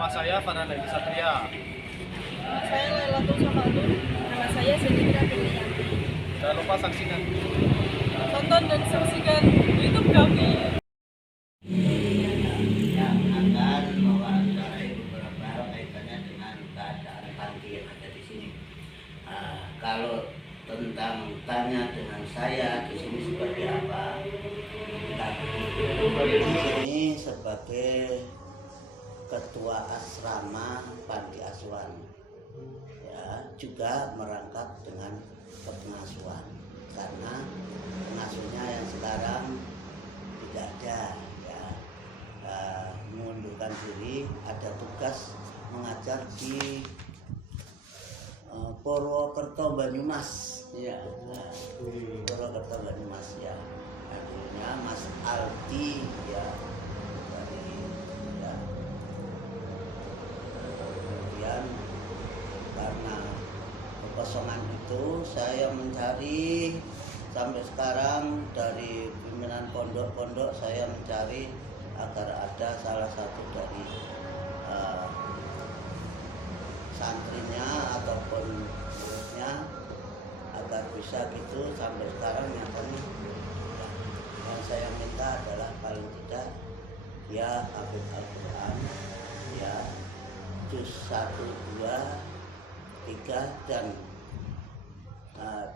Nama saya Farhan Lady Satria. Nama saya Lailatul Samadun. Nama saya Zendira Delianti. Jangan lupa saksikan. Tonton dan saksikan YouTube kami. Yang akan mewawancarai beberapa hal kaitannya dengan keadaan panti yang ada di sini. Kalau tentang tanya dengan saya di sini sebagai apa? Ini sebagai ketua asrama panti asuhan, ya, juga merangkap dengan pengasuhan karena pengasuhnya yang sekarang tidak ada, ya, mengundurkan diri, ada tugas mengajar di Purwokerto Banyumas, ya, Purwokerto Banyumas, ya. Akhirnya Mas Aldi, ya, dari, ya, kemudian karena kekosongan itu saya mencari sampai sekarang dari pimpinan pondok-pondok, saya mencari agar ada salah satu dari santrinya ataupun muridnya agar bisa gitu. Sampai sekarang nyatanya yang saya minta adalah paling tidak ya hafid Al-Quran, ya, juz 1, 2, 3 dan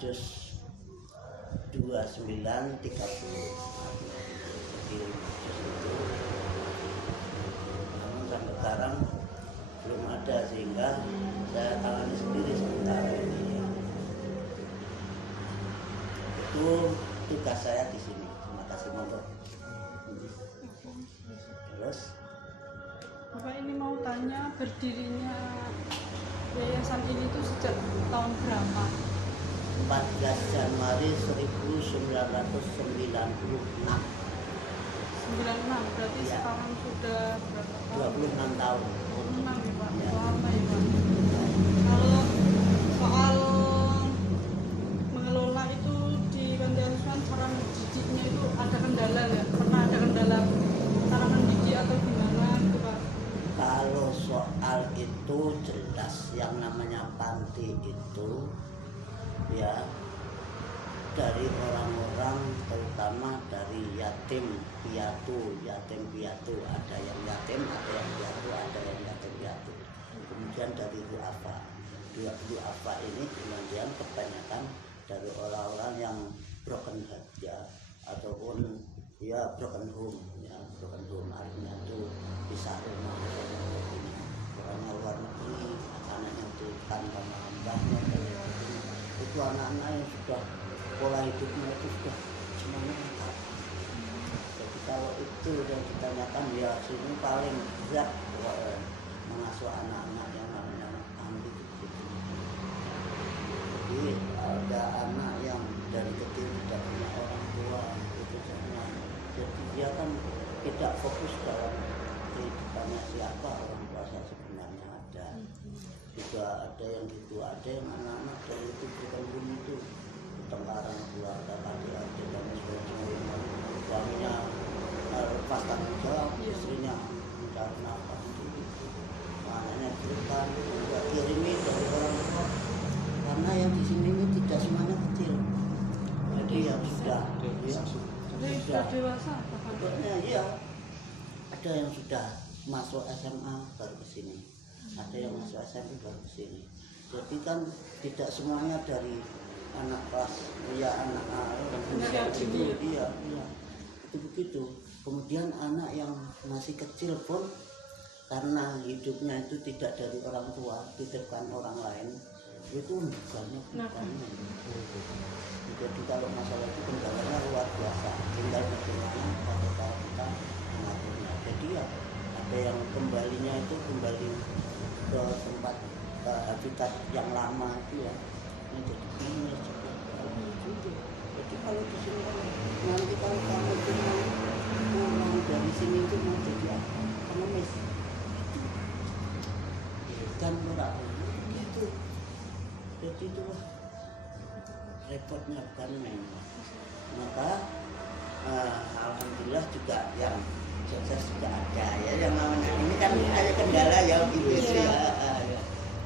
juz 29, 30. Jadi juz itu namun sampai sekarang belum ada, sehingga saya tangani sendiri sementara ini. Itu tugas saya di sini. Terima kasih, monggo. Terus Bapak ini mau tanya, berdirinya yayasan ini tuh sejak tahun berapa? 14 Januari 1996. 96, berarti Ya. sekarang sudah berapa tahun? 26 tahun. 26 ya Pak, Ya. lama ya Pak. Kalau soal mengelola itu di panti asuhan, cara mendidiknya itu ada kendala nggak? Pernah ada kendala cara mendidik atau gimana gitu Pak? Kalau soal itu jelas, yang namanya panti itu ya dari orang-orang, terutama dari yatim piatu, ada yang yatim, ada yang piatu, ada yang yatim piatu. Kemudian dari duafa ini kemudian kebanyakan dari orang-orang yang broken heart, ya, ataupun ya broken home, ya, broken home artinya itu pisah rumah, orangnya luar negeri, anaknya itu tanpa mbahnya dan sebagainya. Itu anak-anak yang sudah pola hidupnya itu sudah semuanya lengkap. Jadi kalau itu yang ditanyakan, ya sini paling berat mengasuh anak-anak yang namanya panti itu. Jadi ada anak yang dari kecil tidak punya orang tua, itu semua. Jadi dia kan tidak fokus dalam kehidupannya siapa orang tua saya sebenarnya ada. Juga ada yang gitu, ada yang anak-anak dari itu bukan itu tengkaran keluarga, adik-adik dan sebagainya. Suaminya lepas tanggung jawab, istrinya mencari nafkah, anaknya berikan, juga kirimi dari orang tua. Karena yang di sini ini tidak semuanya kecil, jadi yang sudah dewasa, iya, ada yang sudah masuk SMA baru ke sini, ada yang masuk SMP baru ke sini. Jadi kan tidak semuanya dari anak kelas, ya anak itu, iya, itu begitu. Kemudian anak yang masih kecil pun karena hidupnya itu tidak dari orang tua, dititipkan orang lain, itu banyak. Jadi kalau masalah itu kendalanya luar biasa, tinggal bagaimana pada kita mengaturnya. Jadi ya ada yang kembalinya itu kembali ke tempat habitat yang lama itu, ya. Jadi ini jadi kalau di sini nanti kalau kamu itu mau pulang dari sini itu mau jadi apa? Pengemis dan murah gitu. Jadi itu repotnya kan memang. Maka alhamdulillah juga yang sukses juga ada, ya, yang namanya ini kan hanya kan kendala ya gitu sih Iya. ya.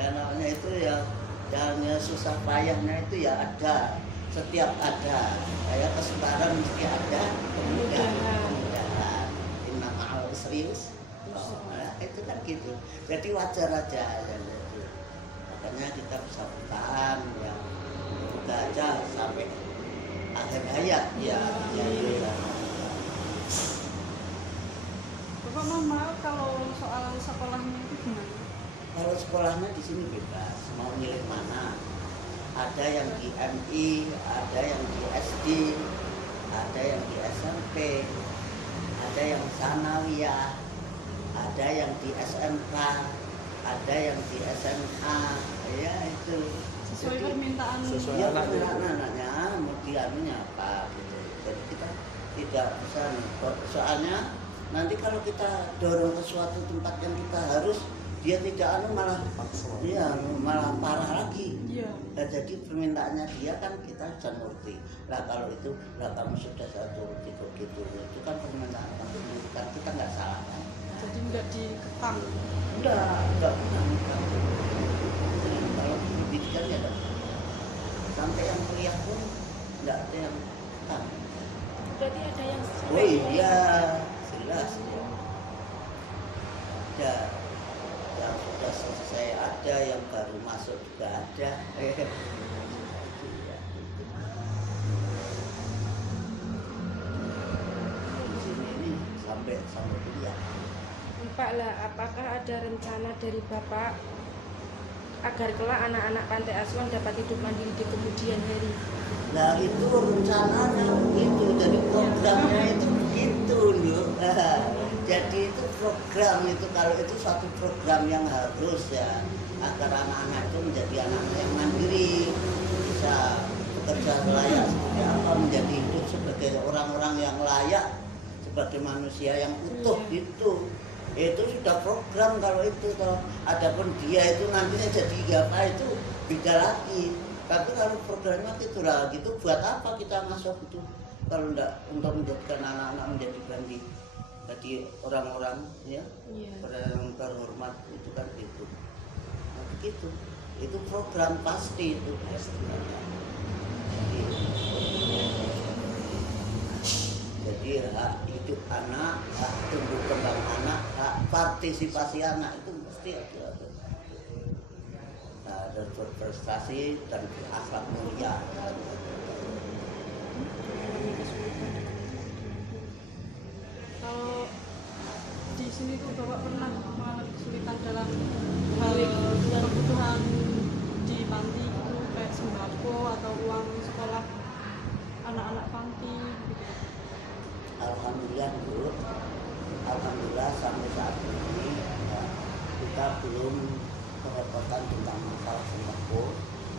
Ya namanya itu ya jalannya susah payahnya itu ya ada, setiap ada kayak kesebaran mesti ada kemudahan inna ma'al serius itu kan gitu, jadi wajar aja ya, gitu. Makanya kita bisa bertahan ya, semoga aja sampai akhir hayat ya, ya. Bapak mama kalau soal sekolahnya itu gimana? Kalau sekolahnya di sini bebas, mau milih mana. Ada yang di MI, ada yang di SD, ada yang di SMP, ada yang sanawiyah, ada yang di SMK, ada yang di SMA, ya itu. Sesuai permintaan. Ya anak-anaknya mau dianunya apa gitu. Jadi kita tidak bisa, soalnya nanti kalau kita dorong ke suatu tempat yang kita harus, dia tidak anu malah dia malah parah lagi. Iya. Nah, jadi permintaannya dia kan kita bisa ngerti. Lah kalau itu lah kamu sudah satu gitu itu kan permintaan kamu, kan kita nggak salah kan. Jadi nggak dikekang. Enggak pernah. Kalau pendidikan ya enggak. Sampai yang kuliah pun enggak ada yang kan. Berarti ada yang Oh iya, jelas. Ada yang sudah selesai, ada yang baru masuk juga ada. Di sini ini sampai kuliah. Pak lah, apakah ada rencana dari Bapak agar kelak anak-anak pantai asuhan dapat hidup mandiri di kemudian hari? Nah itu rencananya begitu, jadi programnya itu begitu loh. Jadi itu program itu, kalau itu satu program yang harus ya, agar anak-anak itu menjadi anak-anak yang mandiri, bisa bekerja layak seperti apa, menjadi hidup sebagai orang-orang yang layak, sebagai manusia yang utuh itu sudah program. Kalau itu toh, adapun dia itu nantinya jadi apa itu beda lagi. Tapi kalau programnya gitu lah, gitu buat apa kita masuk itu kalau enggak untuk menjadikan anak-anak menjadi banding, jadi orang-orang ya, orang terhormat itu kan gitu. Nah, begitu. Itu program pasti itu. Jadi hak hidup anak, hak tumbuh kembang anak, hak partisipasi anak itu mesti ada. Dan berprestasi dan berakhlak mulia. Kalau di sini tuh Bapak pernah mengalami kesulitan dalam hal kebutuhan di panti gitu, kayak sembako atau uang sekolah anak-anak panti gitu. Alhamdulillah Bu, alhamdulillah sampai saat ini ya, kita belum kerepotan tentang masalah sembako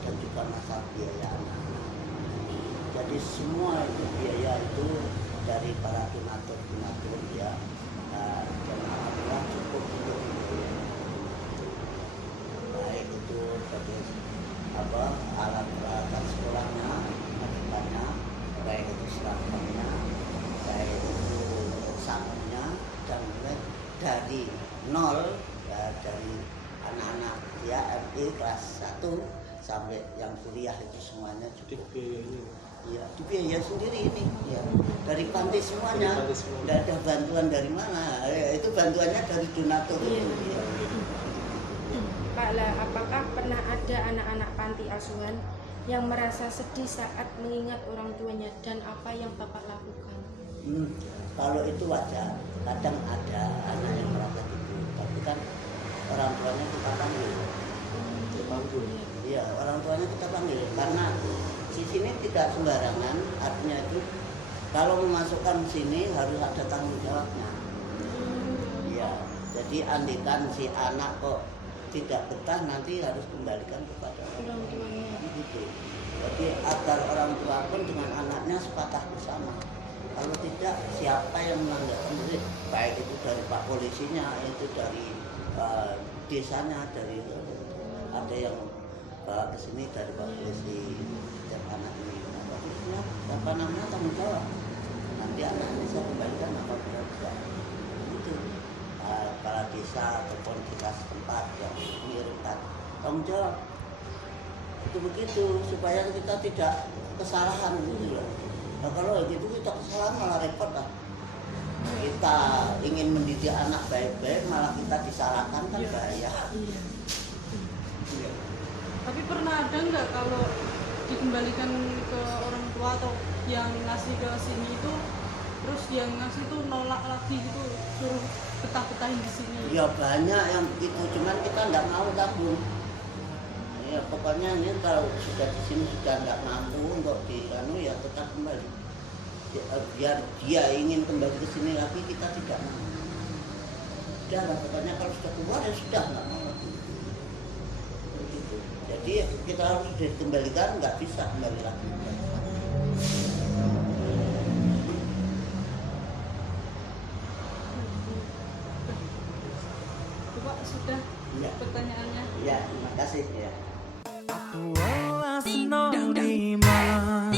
dan juga masalah biaya anak-anak. Jadi semua itu biaya itu dari para donatur ya, dan alhamdulillah cukup untuk baik itu dari alat peralatan sekolahnya, majikannya, baik itu seragamnya, baik itu sangunya, dan mulai dari nol ya, dari anak-anak ya MI kelas 1 sampai yang kuliah itu semuanya cukup. Iya, dibiaya sendiri ini ya, dari panti semuanya, nggak ada bantuan dari mana ya, itu bantuannya dari donatur itu ya. Pak lah, apakah pernah ada anak-anak panti asuhan yang merasa sedih saat mengingat orang tuanya dan apa yang Bapak lakukan? Kalau itu wajar, kadang ada anak yang merasa gitu, tapi kan orang tuanya kita panggil. Iya, orang tuanya kita panggil karena di sini tidak sembarangan, artinya itu kalau memasukkan sini harus ada tanggung jawabnya. Iya, jadi andikan si anak kok tidak betah nanti harus kembalikan kepada Orang tuanya. gitu. Jadi agar orang tua pun dengan anaknya sepakat bersama. Kalau tidak, siapa yang melanggar sendiri, baik itu dari Pak Polisinya, itu dari desanya, dari ada yang ke sini dari Pak Polisi dan anak ini. Pak Polisinya apa namanya tanggung jawab. Nanti anaknya saya kembalikan apabila bisa. Itu kepala desa desa ataupun kita setempat yang mengirimkan tanggung jawab itu begitu supaya kita tidak kesalahan gitu loh. Nah kalau gitu kita kesalahan malah repot lah. Kita ingin mendidik anak baik-baik malah kita disalahkan kan bahaya. Iya. Tapi pernah ada nggak kalau dikembalikan ke orang tua atau yang ngasih ke sini itu terus yang ngasih tuh nolak lagi gitu, suruh betah-betahin di sini? Ya banyak yang begitu, cuman kita nggak mau tabung. Ya pokoknya ini kalau sudah di sini sudah nggak mampu untuk ya tetap kembali. Biar dia ingin kembali ke sini lagi kita tidak mau. Sudah lah, pokoknya kalau sudah keluar ya sudah nggak mau lagi. Begitu. Jadi kita harus dikembalikan, nggak bisa kembali lagi. Coba sudah Ya. pertanyaannya. Ya, terima kasih ya. Aku welas no dimas,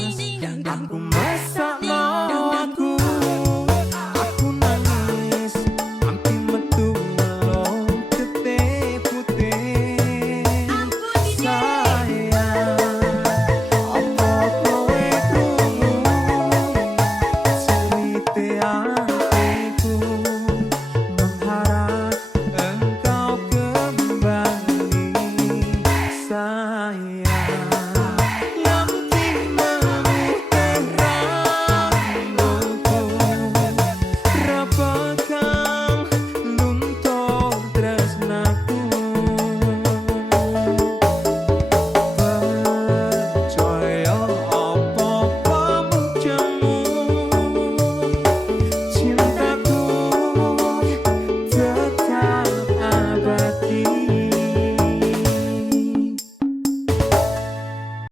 aku